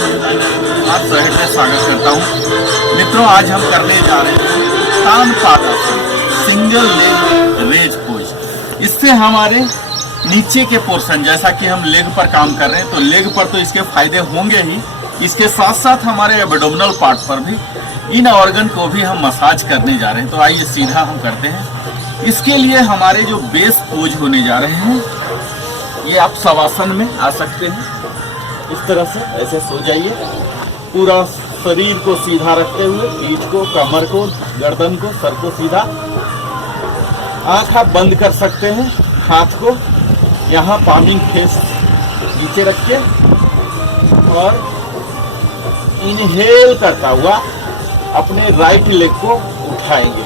आप सहज में स्वागत करता हूँ। मित्रों, आज हम करने जा रहे हैं तानपादासन, सिंगल लेग रेज पोज। इससे हमारे नीचे के पोर्शन, जैसा कि हम लेग पर काम कर रहे हैं, तो लेग पर तो इसके फायदे होंगे ही, इसके साथ साथ हमारे एब्डोमिनल पार्ट पर भी, इन ऑर्गन को भी हम मसाज करने जा रहे हैं। तो आइए सीधा हम करते हैं। इसके लिए हमारे जो बेस पोज होने जा रहे हैं, ये आप शवासन में आ सकते हैं। इस तरह से ऐसे सो जाइए, पूरा शरीर को सीधा रखते हुए, पीठ को, कमर को, गर्दन को, सर को सीधा। आंख आप बंद कर सकते हैं, हाथ को यहाँ पामिंग फेस नीचे रख के, और इनहेल करता हुआ अपने राइट लेग को उठाएंगे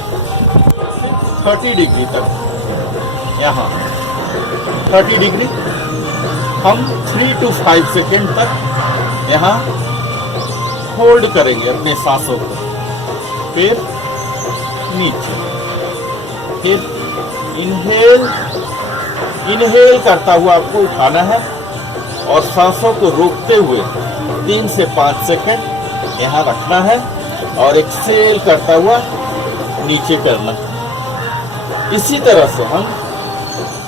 30 डिग्री तक। यहाँ 30 डिग्री हम 3 to 5 सेकेंड तक यहाँ होल्ड करेंगे अपने सांसों को। फिर नीचे, फिर इनहेल करता हुआ आपको उठाना है और सांसों को रोकते हुए 3 से 5 सेकेंड यहाँ रखना है और एक्सेल करता हुआ नीचे करना है। इसी तरह से हम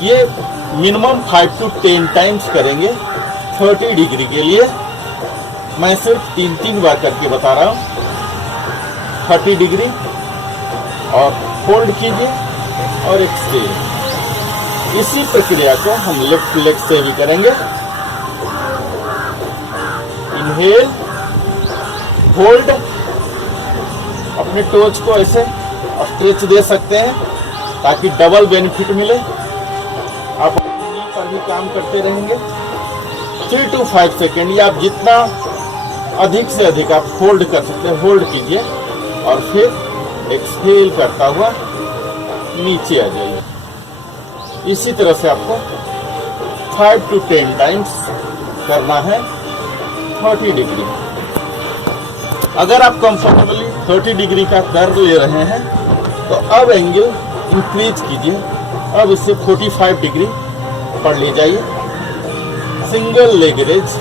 ये मिनिमम 5 to 10 टाइम्स करेंगे 30 डिग्री के लिए। मैं सिर्फ 3 बार करके बता रहा हूँ। 30 डिग्री और होल्ड कीजिए और एक्सहेल। इसी प्रक्रिया को हम लेफ्ट लेग से भी करेंगे। इनहेल, होल्ड, अपने टोच को ऐसे स्ट्रेच दे सकते हैं ताकि डबल बेनिफिट मिले। आप नी पर भी काम करते रहेंगे 3 to 5 सेकेंड, या आप जितना अधिक से अधिक आप होल्ड कर सकते हैं, होल्ड कीजिए और फिर एक्सहेल करता हुआ नीचे आ जाइए। इसी तरह से आपको 5 to 10 टाइम्स करना है 30 डिग्री। अगर आप कंफर्टेबली 30 डिग्री का कर ले रहे हैं तो अब एंगल इंक्रीज कीजिए। अब इससे 45 डिग्री पर ले जाइए। सिंगल लेग रेज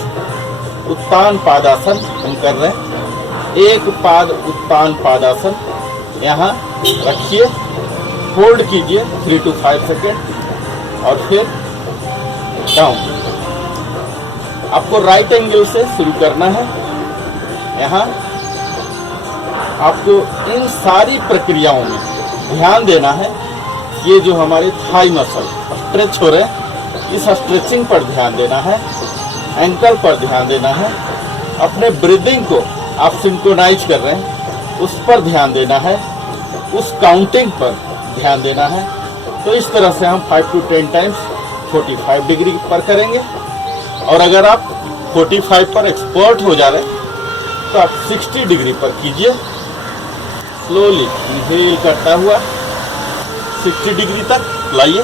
उत्तान पादासन हम कर रहे हैं। एक पाद उत्तान पादासन यहाँ रखिए, होल्ड कीजिए 3 to 5 सेकेंड और फिर डाउन। आपको राइट एंगल से शुरू करना है। यहाँ आपको इन सारी प्रक्रियाओं में ध्यान देना है। ये जो हमारे थाई मसल स्ट्रेच हो रहे हैं, इस स्ट्रेचिंग पर ध्यान देना है, एंकल पर ध्यान देना है, अपने ब्रीदिंग को आप सिंक्रोनाइज कर रहे हैं उस पर ध्यान देना है, उस काउंटिंग पर ध्यान देना है। तो इस तरह से हम 5 to 10 टाइम्स 45 डिग्री पर करेंगे। और अगर आप 45 पर एक्सपर्ट हो जा रहे हैं तो आप 60 डिग्री पर कीजिए। स्लोली इनहेल करता हुआ 60 डिग्री तक लाइए।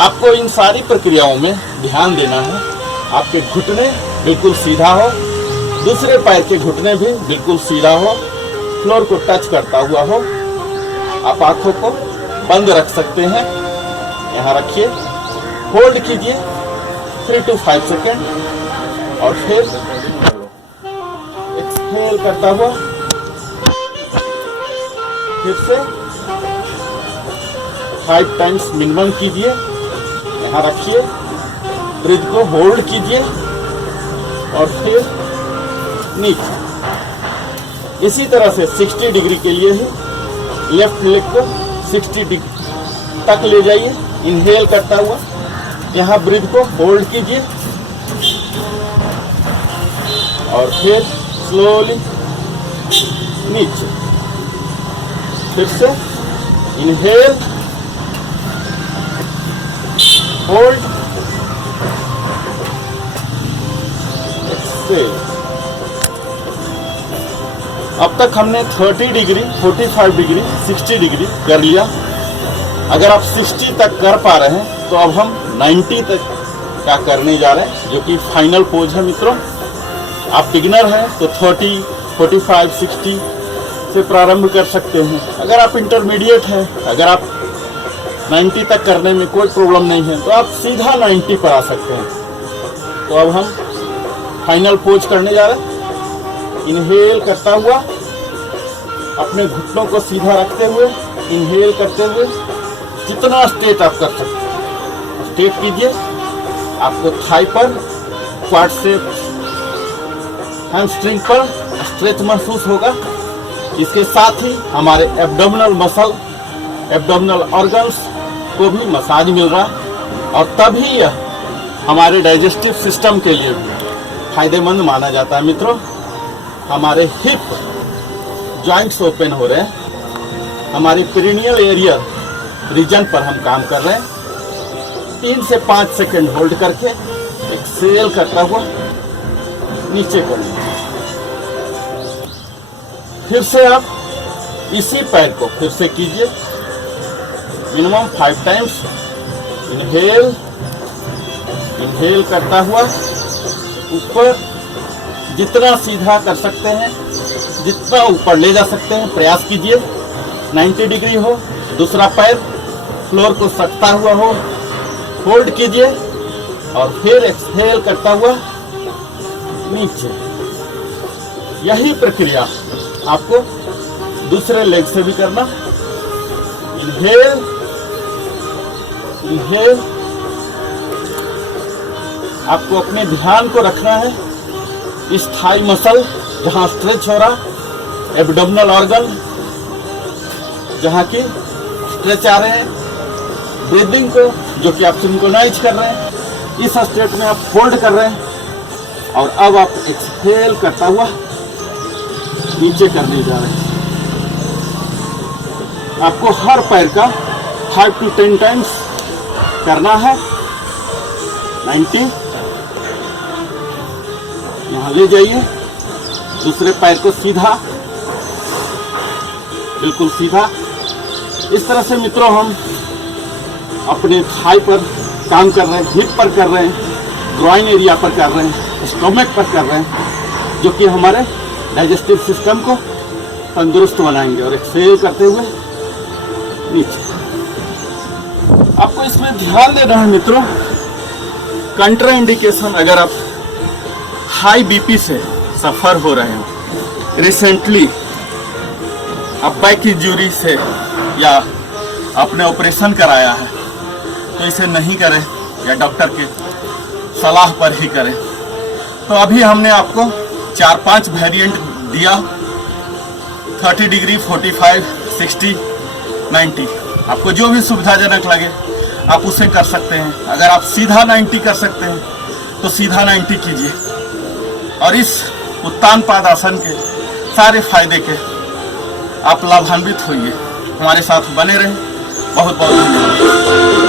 आपको इन सारी प्रक्रियाओं में ध्यान देना है। आपके घुटने बिल्कुल सीधा हो, दूसरे पैर के घुटने भी बिल्कुल सीधा हो, फ्लोर को टच करता हुआ हो। आप आंखों को बंद रख सकते हैं, यहाँ रखिए, होल्ड कीजिए 3 to 5 सेकेंड और फिर एक्सहेल करता हुआ फिर से 5 टाइम्स मिनिमम कीजिए। यहाँ रखिए, ब्रीथ को होल्ड कीजिए और फिर नीचे। इसी तरह से 60 डिग्री के लिए ही लेफ्ट लेग को 60 डिग्री तक ले जाइए, इनहेल करता हुआ। यहाँ ब्रीथ को होल्ड कीजिए और फिर स्लोली नीचे। फिर से इनहेल, होल्ड, एक्सहेल। अब तक हमने 30 डिग्री, 45 डिग्री, 60 डिग्री कर लिया। अगर आप 60 तक कर पा रहे हैं तो अब हम 90 तक का करने जा रहे हैं, जो कि फाइनल पोज है। मित्रों, आप बिगिनर हैं तो 30, 45, 60 से प्रारंभ कर सकते हैं। अगर आप इंटरमीडिएट हैं, अगर आप 90 तक करने में कोई प्रॉब्लम नहीं है तो आप सीधा 90 पर आ सकते हैं। तो अब हम फाइनल पोज करने जा रहे हैं। इनहेल करता हुआ अपने घुटनों को सीधा रखते हुए इनहेल करते हुए जितना स्ट्रेट आप कर सकते हैं स्ट्रेट कीजिए। आपको थाई पर, क्वाड्रिसेप, हैमस्ट्रिंग पर स्ट्रेच महसूस होगा। इसके साथ ही हमारे एब्डोमिनल मसल, एब्डोमिनल ऑर्गन्स को भी मसाज मिल रहा है और तभी यह हमारे डाइजेस्टिव सिस्टम के लिए भी फायदेमंद माना जाता है। मित्रों, हमारे हिप जॉइंट्स ओपन हो रहे हैं, हमारे पेरिनियल एरिया रीजन पर हम काम कर रहे हैं। 3 से 5 सेकंड होल्ड करके एक्सेल करता हुआ नीचे करें। फिर से आप इसी पैर को फिर से कीजिए मिनिमम 5 टाइम्स। इनहेल, इनहेल करता हुआ ऊपर जितना सीधा कर सकते हैं, जितना ऊपर ले जा सकते हैं प्रयास कीजिए। 90 डिग्री हो, दूसरा पैर फ्लोर को सकता हुआ हो, होल्ड कीजिए और फिर एक्सहेल करता हुआ नीचे। यही प्रक्रिया आपको दूसरे लेग से भी करना। Inhale, inhale. आपको अपने ध्यान को रखना है इस थाई मसल जहां स्ट्रेच हो रहा, एब्डोमिनल ऑर्गन जहां की स्ट्रेच आ रहे हैं, ब्रीदिंग को जो कि आप सिंक्रोनाइज कर रहे हैं, इस स्टेट में आप होल्ड कर रहे हैं और अब आप एक्सहेल करता हुआ नीचे करने जा रहे हैं। आपको हर पैर का 5 to 10 टाइम्स करना है। 90, यहाँ ले जाइए, दूसरे पैर को सीधा, बिल्कुल सीधा। इस तरह से मित्रों हम अपने थाई पर काम कर रहे हैं, हिप पर कर रहे हैं, ग्रॉइन एरिया पर कर रहे हैं, स्टोमक पर कर रहे हैं, जो कि हमारे डाइजेस्टिव सिस्टम को तंदुरुस्त बनाएंगे। और एक्सेल करते हुए नीचे। आपको इसमें ध्यान देना है मित्रों, कंट्रा इंडिकेशन अगर आप हाई बीपी से सफर हो रहे हो, रिसेंटली आप बैक इंजरी से या आपने ऑपरेशन कराया है, तो इसे नहीं करें या डॉक्टर के सलाह पर ही करें। तो अभी हमने आपको 4-5 वेरिएंट दिया, 30 डिग्री, 45, 60, 90। आपको जो भी सुविधाजनक लगे आप उसे कर सकते हैं। अगर आप सीधा 90 कर सकते हैं तो सीधा 90 कीजिए और इस उत्तान पादासन के सारे फायदे के आप लाभान्वित होइए। हमारे साथ बने रहें। बहुत बहुत धन्यवाद।